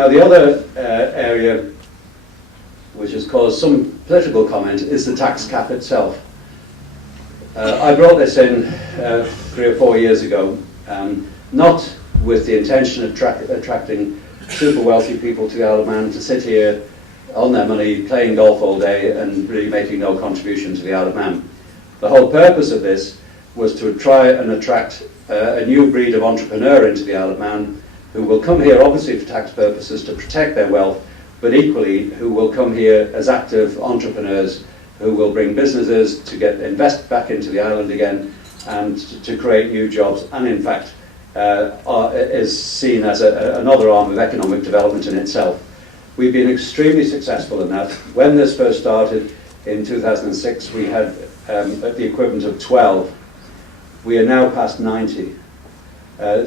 Now the other area which has caused some political comment is the tax cap itself. I brought this in 3 or 4 years ago, not with the intention of attracting super wealthy people to the Isle of Man to sit here on their money playing golf all day and really making no contribution to the Isle of Man. The whole purpose of this was to try and attract a new breed of entrepreneur into the Isle of Man who will come here obviously for tax purposes to protect their wealth, but equally who will come here as active entrepreneurs who will bring businesses to invest back into the island again and to create new jobs, and in fact is seen as another arm of economic development in itself. We've been extremely successful in that. When this first started in 2006, we had the equivalent of 12. We are now past 90.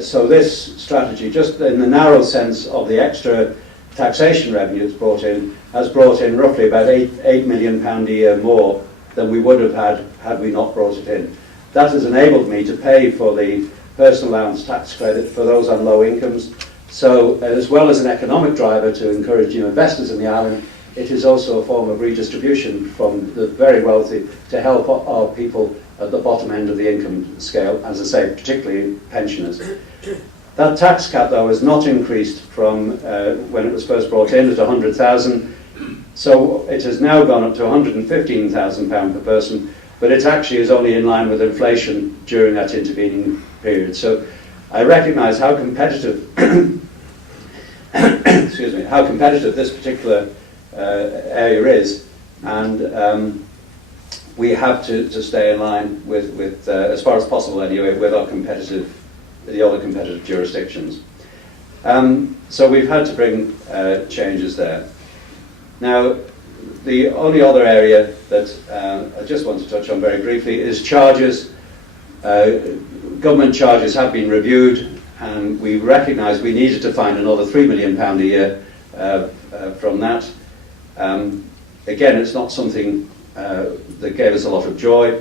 So this strategy, just in the narrow sense of the extra taxation revenue it's brought in, has brought in roughly about £8 million a year more than we would have had we not brought it in. That has enabled me to pay for the personal allowance tax credit for those on low incomes. So as well as an economic driver to encourage new investors in the island, it is also a form of redistribution from the very wealthy to help our people at the bottom end of the income scale, as I say, particularly pensioners. That tax cap, though, has not increased from when it was first brought in at 100,000. So it has now gone up to £115,000 per person, but it actually is only in line with inflation during that intervening period. So I recognise how competitive, excuse me, how competitive this particular area is, and we have to stay in line with as far as possible anyway, with our the other competitive jurisdictions. So we've had to bring changes there. Now, the only other area that I just want to touch on very briefly is charges. Government charges have been reviewed, and we recognised we needed to find another £3 million a year from that. Again, it's not something that gave us a lot of joy,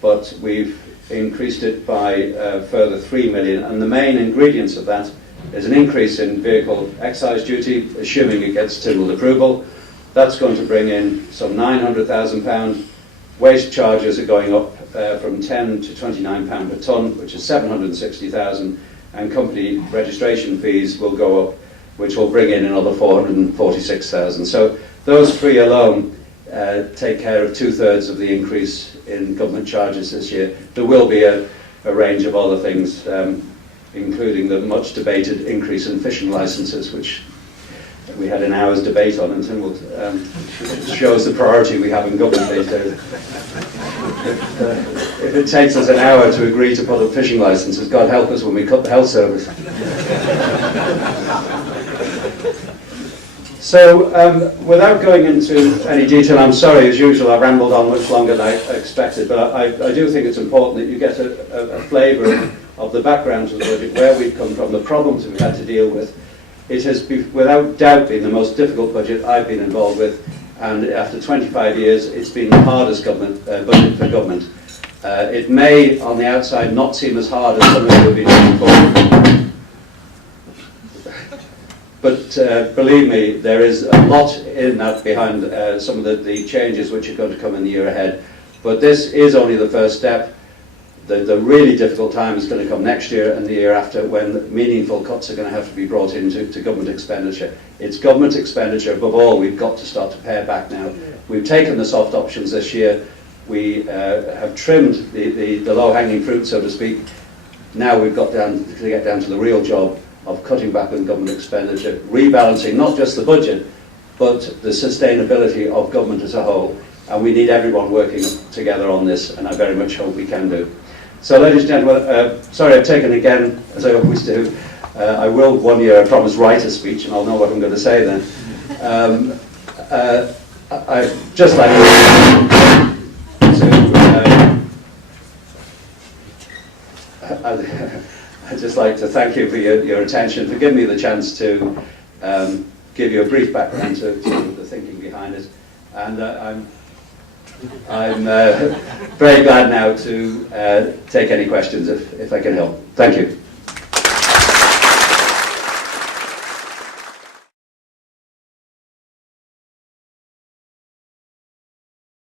but we've increased it by a further 3 million, and the main ingredients of that is an increase in vehicle excise duty, assuming it gets Tynwald approval. That's going to bring in some £900,000. Waste charges are going up from £10 to £29 per tonne, which is £760,000, and company registration fees will go up, which will bring in another £446,000. So those three alone take care of 2/3 of the increase in government charges this year. There will be a range of other things, including the much debated increase in fishing licences, which we had an hour's debate on, and it shows the priority we have in government these days. If it takes us an hour to agree to put up fishing licences, God help us when we cut the health service. So, without going into any detail, I'm sorry, as usual, I rambled on much longer than I expected, but I do think it's important that you get a flavour of the background to the budget, where we've come from, the problems we've had to deal with. It has, without doubt, been the most difficult budget I've been involved with, and after 25 years, it's been the hardest budget for government. It may, on the outside, not seem as hard as some of you have been looking for. But believe me, there is a lot in that behind some of the changes which are going to come in the year ahead. But this is only the first step. The really difficult time is going to come next year and the year after, when meaningful cuts are going to have to be brought into government expenditure. It's government expenditure above all we've got to start to pare back now. We've taken the soft options this year. We have trimmed the low-hanging fruit, so to speak. Now we've got to get down to the real job of cutting back on government expenditure, rebalancing not just the budget, but the sustainability of government as a whole. And we need everyone working together on this, and I very much hope we can do. So, ladies and gentlemen, sorry I've taken again, as I always do. I will one year, I promise, write a speech, and I'll know what I'm going to say then. I'd just like I'd just like to thank you for your attention, for giving me the chance to give you a brief background to the thinking behind it. And I'm very glad now to take any questions if I can help. Thank you.